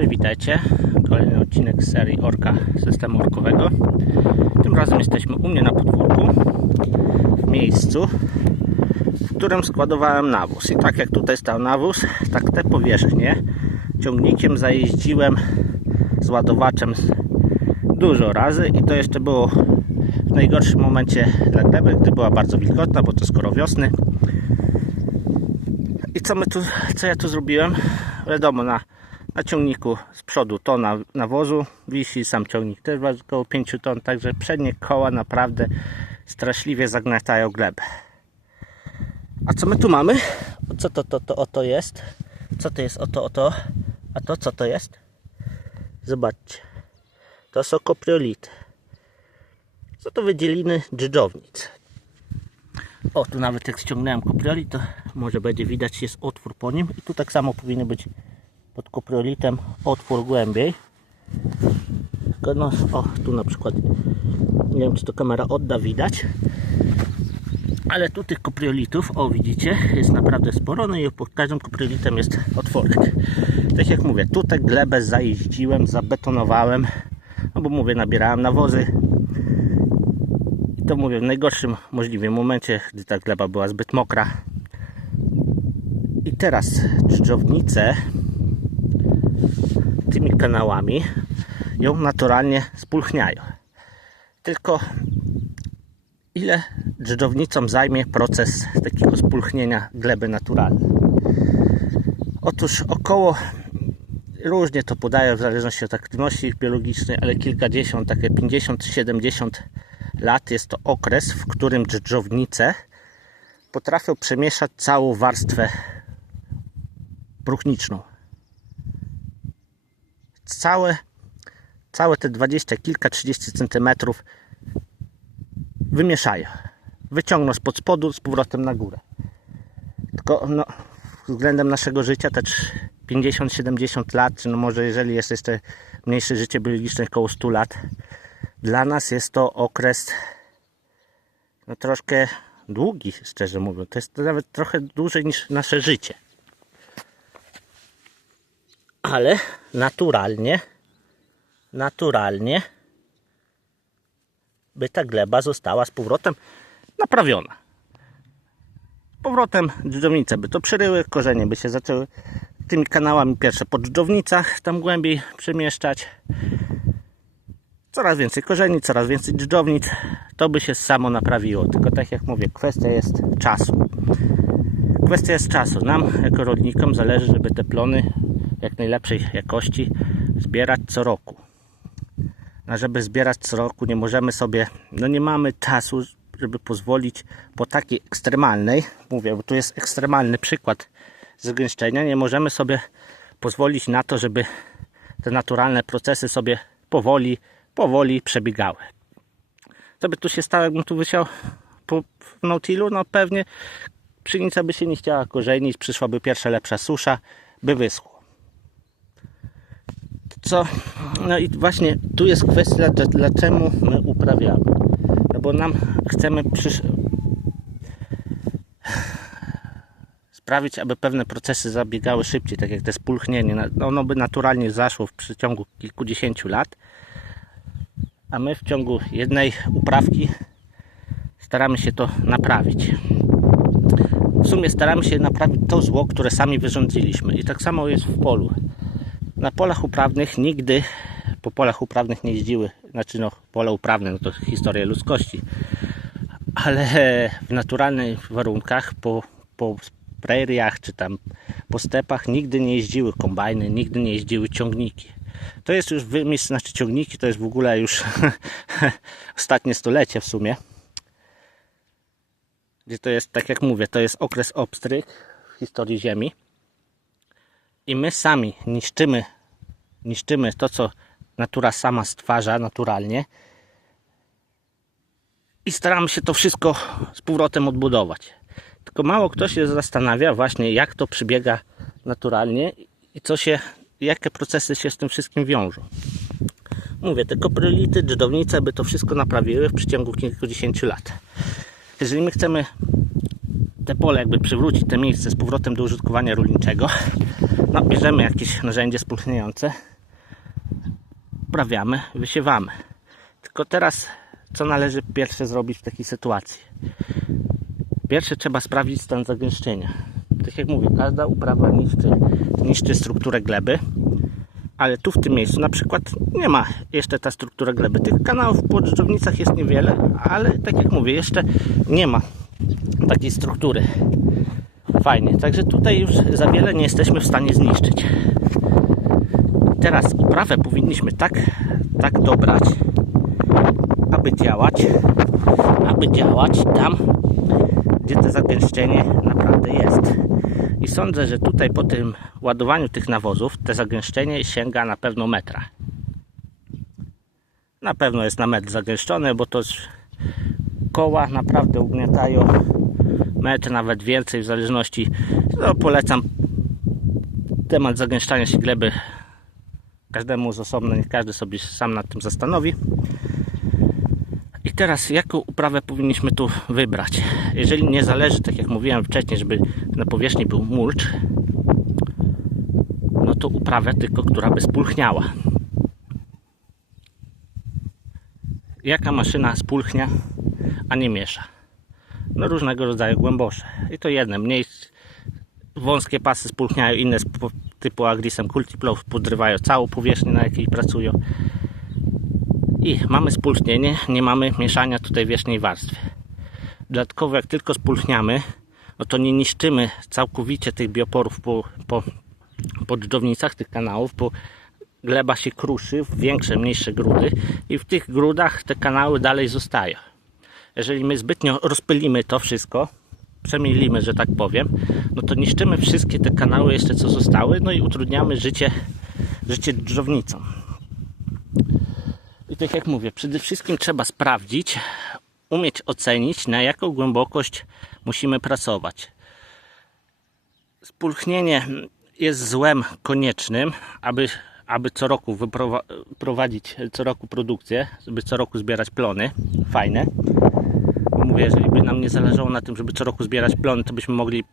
Cześć, witajcie. Kolejny odcinek z serii Orka systemu orkowego. Tym razem jesteśmy u mnie na podwórku, w miejscu, w którym składowałem nawóz. I tak jak tutaj stał nawóz, tak te powierzchnie ciągnikiem zajeździłem z ładowaczem dużo razy i to jeszcze było w najgorszym momencie dla gleby, gdy była bardzo wilgotna, bo to skoro wiosny. I co, my tu, co ja tu zrobiłem? Wiadomo, na, na ciągniku z przodu tona nawozu wisi, sam ciągnik też waży około 5 ton, także przednie koła naprawdę straszliwie zagniatają glebę. A co my tu mamy? Co to, to, to, oto jest? Co to jest oto, oto? A to co to jest? Zobaczcie. To są kopriolity. Co to wydzieliny dżdżownic. O, tu nawet jak ściągnąłem kopriolit, to może będzie widać, jest otwór po nim. I tu tak samo powinien być pod kopriolitem otwór głębiej. No, o, tu na przykład, nie wiem czy to kamera odda, widać. Ale tu tych kopriolitów, o widzicie, jest naprawdę sporo. No i pod każdym kopriolitem jest otworek. Tak jak mówię, tutaj glebę zajeździłem, zabetonowałem. No bo mówię, nabierałem nawozy, i to mówię w najgorszym możliwym momencie, gdy ta gleba była zbyt mokra. I teraz dżdżownice tymi kanałami ją naturalnie spulchniają. Tylko ile dżdżownicom zajmie proces takiego spulchnienia gleby naturalnej? Otóż około różnie to podają w zależności od aktywności biologicznej, ale kilkadziesiąt, takie 50-70 lat jest to okres, w którym dżdżownice potrafią przemieszać całą warstwę bruchniczną. Całe, całe te 20 kilka, 30 centymetrów wymieszają. Wyciągną spod spodu z powrotem na górę. Tylko no, względem naszego życia te 50-70 lat, czy no może jeżeli jest jeszcze mniejsze życie biologiczne, około 100 lat, dla nas jest to okres no troszkę długi, szczerze mówiąc. To jest nawet trochę dłużej niż nasze życie. Ale naturalnie, naturalnie by ta gleba została z powrotem naprawiona. Z powrotem dżdżownice by to przeryły, korzenie by się zaczęły tymi kanałami pierwsze po dżdżownicach tam głębiej przemieszczać coraz więcej korzeni, coraz więcej dżdżownic, to by się samo naprawiło. Tylko tak jak mówię, kwestia jest czasu. Kwestia jest czasu. Nam, jako rolnikom, zależy, żeby te plony jak najlepszej jakości zbierać co roku. A żeby zbierać co roku, nie możemy sobie, no nie mamy czasu, żeby pozwolić po takiej ekstremalnej, mówię, bo tu jest ekstremalny przykład zgęszczenia, nie możemy sobie pozwolić na to, żeby te naturalne procesy sobie powoli powoli przebiegały. Co by tu się stało, jakbym tu wysiał po nautilu? No pewnie pszenica by się nie chciała korzenić, przyszłaby pierwsza lepsza susza, by wyschło. Co? No i właśnie tu jest kwestia, dlaczego my uprawiamy. No bo nam chcemy przysz... sprawić, aby pewne procesy zabiegały szybciej, tak jak to spulchnienie. No, ono by naturalnie zaszło w przeciągu kilkudziesięciu lat a my w ciągu jednej uprawki staramy się to naprawić. W sumie staramy się naprawić to zło, które sami wyrządziliśmy. I tak samo jest w polu. Na polach uprawnych nigdy po polach uprawnych nie jeździły, znaczy no pole uprawne, no to historia ludzkości, ale w naturalnych warunkach po, po preriach czy tam po stepach nigdy nie jeździły kombajny, nigdy nie jeździły ciągniki. To jest już wymysł, znaczy ciągniki, to jest w ogóle już ostatnie stolecie w sumie. Gdzie to jest, tak jak mówię, to jest okres obstrych w historii Ziemi. I my sami niszczymy, niszczymy to, co natura sama stwarza naturalnie. I staramy się to wszystko z powrotem odbudować. Tylko mało kto się zastanawia właśnie, jak to przebiega naturalnie i co się jakie procesy się z tym wszystkim wiążą. Mówię, te koprylity, dżdżownice by to wszystko naprawiły w przeciągu kilkudziesięciu lat. Jeżeli my chcemy te pole jakby przywrócić te miejsce z powrotem do użytkowania rolniczego, No, bierzemy jakieś narzędzie spulchniające, uprawiamy, wysiewamy. Tylko teraz, co należy pierwsze zrobić w takiej sytuacji? Pierwsze trzeba sprawdzić stan zagęszczenia. Tak jak mówię, każda uprawa niszczy, niszczy strukturę gleby, ale tu w tym miejscu na przykład nie ma jeszcze ta struktura gleby. Tych kanałów po dżdżownicach jest niewiele, ale tak jak mówię, jeszcze nie ma takiej struktury. Fajnie, także tutaj już za wiele nie jesteśmy w stanie zniszczyć. Teraz uprawę powinniśmy tak, tak dobrać, aby działać, aby działać tam, gdzie to zagęszczenie naprawdę jest. I sądzę, że tutaj po tym ładowaniu tych nawozów te zagęszczenie sięga na pewno metra. Na pewno jest na metr zagęszczone, bo to koła naprawdę ugniatają metr, nawet więcej w zależności. No, polecam temat zagęszczania się gleby każdemu z osobna, niech każdy sobie sam nad tym zastanowi. I teraz jaką uprawę powinniśmy tu wybrać? Jeżeli nie zależy, tak jak mówiłem wcześniej, żeby na powierzchni był mulcz, no to uprawę tylko, która by spulchniała. Jaka maszyna spulchnia, a nie miesza? No różnego rodzaju głębosze. I to jedne, mniej wąskie pasy spulchniają, inne typu Agrisem Cultiplow podrywają całą powierzchnię, na jakiej pracują. I mamy spulchnienie, nie mamy mieszania tutaj wierzchniej warstwy. Dodatkowo jak tylko spulchniamy, no to nie niszczymy całkowicie tych bioporów po, po, po tych kanałów, bo gleba się kruszy w większe, mniejsze grudy i w tych grudach te kanały dalej zostają. Jeżeli my zbytnio rozpylimy to wszystko, przemielimy, że tak powiem, no to niszczymy wszystkie te kanały jeszcze co zostały, no i utrudniamy życie, życie dżdżownicom. I tak jak mówię, przede wszystkim trzeba sprawdzić, umieć ocenić, na jaką głębokość musimy pracować. Spulchnienie jest złem koniecznym, aby, aby co roku wyprowadzić co roku produkcję, żeby co roku zbierać plony fajne. Mówię, jeżeli by nam nie zależało na tym, żeby co roku zbierać plony, to byśmy mogli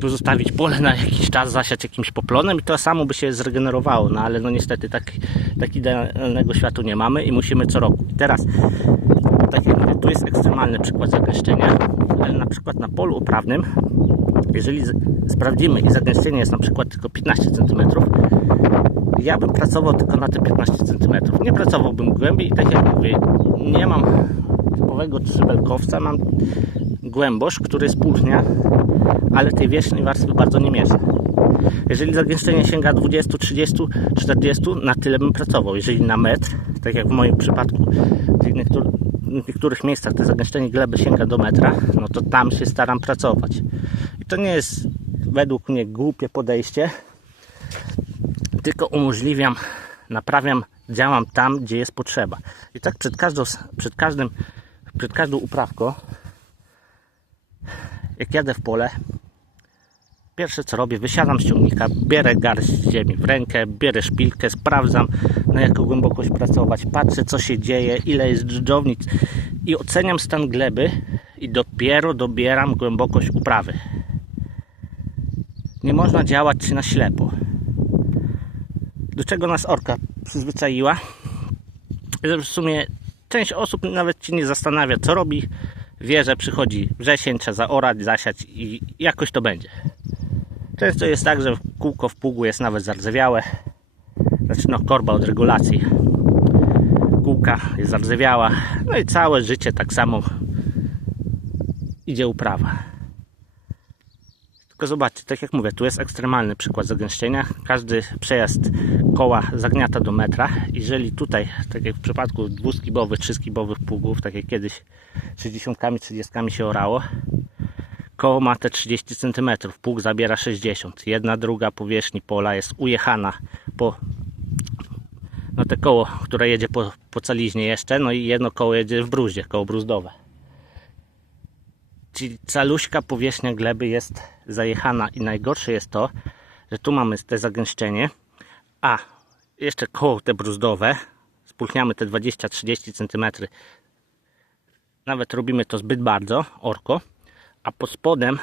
pozostawić pole na jakiś czas, zasiać jakimś poplonem i to samo by się zregenerowało, no ale no niestety tak, tak idealnego światu nie mamy i musimy co roku. I teraz, tak jak mówię, tu jest ekstremalny przykład zagęszczenia, ale na przykład na polu uprawnym, jeżeli sprawdzimy i zagęszczenie jest na przykład tylko 15 cm, ja bym pracował tylko na te 15 cm. Nie pracowałbym głębiej i tak jak mówię, nie mam typowego trzybelkowca, mam głębosz, który spulchnia, ale tej wierzchniej warstwy bardzo nie miesza. Jeżeli zagęszczenie sięga 20, 30, 40, na tyle bym pracował. Jeżeli na metr, tak jak w moim przypadku, w niektórych, w niektórych miejscach to zagęszczenie gleby sięga do metra, no to tam się staram pracować. I to nie jest według mnie głupie podejście, tylko umożliwiam, naprawiam, działam tam, gdzie jest potrzeba. I tak przed, każdą, przed, każdym, przed każdą uprawką, jak jadę w pole, pierwsze co robię, wysiadam z ciągnika, bierę garść ziemi w rękę, bierę szpilkę, sprawdzam na jaką głębokość pracować, patrzę co się dzieje, ile jest dżdżownic i oceniam stan gleby i dopiero dobieram głębokość uprawy. Nie można działać na ślepo. Do czego nas orka przyzwyczaiła? W sumie część osób nawet się nie zastanawia co robi. Wie, że przychodzi wrzesień, trzeba zaorać, zasiać i jakoś to będzie. Często jest tak, że kółko w pługu jest nawet zardzewiałe. Znaczy no korba od regulacji. Kółka jest zardzewiała. No i całe życie tak samo idzie uprawa. Tylko zobaczcie, tak jak mówię, tu jest ekstremalny przykład zagęszczenia. Każdy przejazd koła zagniata do metra. Jeżeli tutaj, tak jak w przypadku dwuskibowych, trzyskibowych pługów, tak jak kiedyś 60, 30 się orało, koło ma te 30 cm, pług zabiera 60. Jedna druga powierzchni pola jest ujechana po no te koło, które jedzie po, po caliźnie jeszcze, no i jedno koło jedzie w bruździe, koło bruzdowe. Czyli caluśka powierzchnia gleby jest zajechana i najgorsze jest to, że tu mamy te zagęszczenie, a jeszcze koło te bruzdowe, spulchniamy te 20-30 cm, nawet robimy to zbyt bardzo, orko, a pod spodem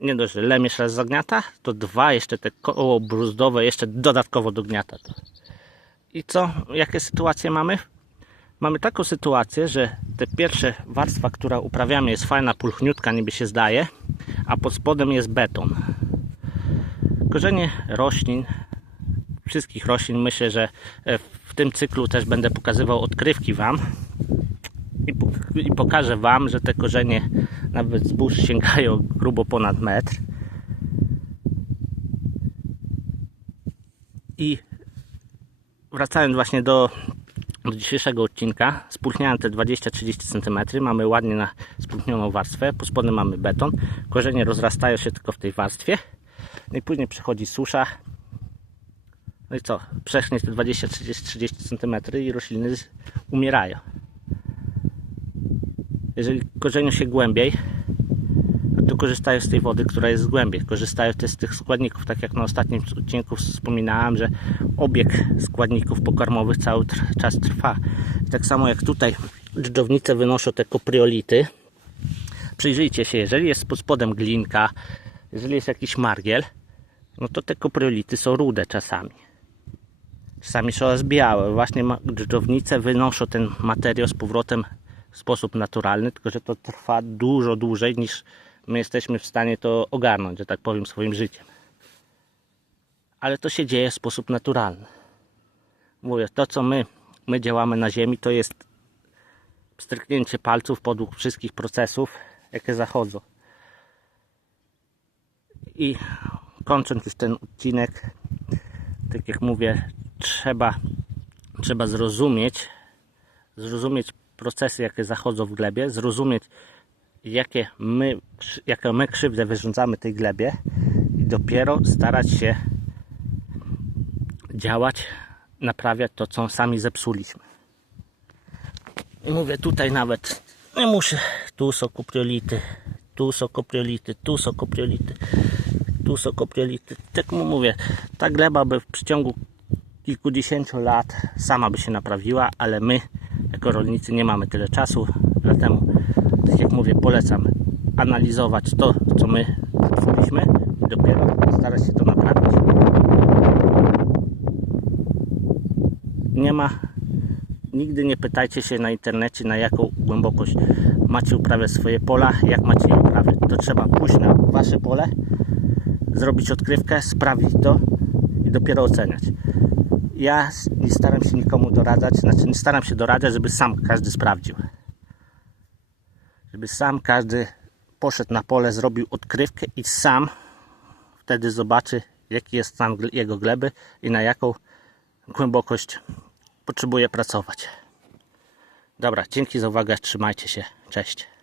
nie dość, że lemierz raz zagniata, to dwa jeszcze te koło bruzdowe jeszcze dodatkowo dogniata. I co? Jakie sytuacje mamy? Mamy taką sytuację, że te pierwsze warstwa, która uprawiamy jest fajna, pulchniutka niby się zdaje, a pod spodem jest beton. Korzenie roślin, wszystkich roślin, myślę, że e, w tym cyklu też będę pokazywał odkrywki Wam i, pok- i pokażę Wam, że te korzenie nawet zbóż sięgają grubo ponad metr. I wracając właśnie do, do dzisiejszego odcinka, spulchniałem te 20-30 cm, mamy ładnie na spulchnioną warstwę, po spodem mamy beton, korzenie rozrastają się tylko w tej warstwie, no i później przychodzi susza, no i co, przechnie te 20-30 cm i rośliny umierają. Jeżeli korzeniu się głębiej, to korzystają z tej wody, która jest głębiej. Korzystają też z tych składników, tak jak na ostatnim odcinku wspominałem, że obieg składników pokarmowych cały czas trwa. Tak samo jak tutaj dżdżownice wynoszą te kopriolity. Przyjrzyjcie się, jeżeli jest pod spodem glinka, jeżeli jest jakiś margiel, no to te kopriolity są rude czasami. Czasami są aż białe. Właśnie dżdżownice wynoszą ten materiał z powrotem w sposób naturalny, tylko że to trwa dużo dłużej niż my jesteśmy w stanie to ogarnąć, że tak powiem, swoim życiem. Ale to się dzieje w sposób naturalny. Mówię, to co my, my działamy na ziemi, to jest stryknięcie palców podług wszystkich procesów, jakie zachodzą. I kończąc już ten odcinek, tak jak mówię, trzeba, trzeba zrozumieć, zrozumieć procesy, jakie zachodzą w glebie, zrozumieć, jakie my, jaką my krzywdę wyrządzamy tej glebie i dopiero starać się działać, naprawiać to, co sami zepsuliśmy. I mówię tutaj nawet, nie muszę, tu są kopriolity, tu są kopriolity, tu są kopriolity, tu są kopriolity. Tak mu mówię, ta gleba by w przeciągu kilkudziesięciu lat sama by się naprawiła, ale my jako rolnicy nie mamy tyle czasu, dlatego tak jak mówię, polecam analizować to, co my stworzyliśmy i dopiero starać się to naprawić. Nie ma, nigdy nie pytajcie się na internecie, na jaką głębokość macie uprawiać swoje pola, jak macie je uprawiać. To trzeba pójść na wasze pole, zrobić odkrywkę, sprawdzić to i dopiero oceniać. Ja nie staram się nikomu doradzać, znaczy nie staram się doradzać, żeby sam każdy sprawdził. Żeby sam każdy poszedł na pole, zrobił odkrywkę i sam wtedy zobaczy, jaki jest stan jego gleby i na jaką głębokość potrzebuje pracować. Dobra, dzięki za uwagę, trzymajcie się, cześć.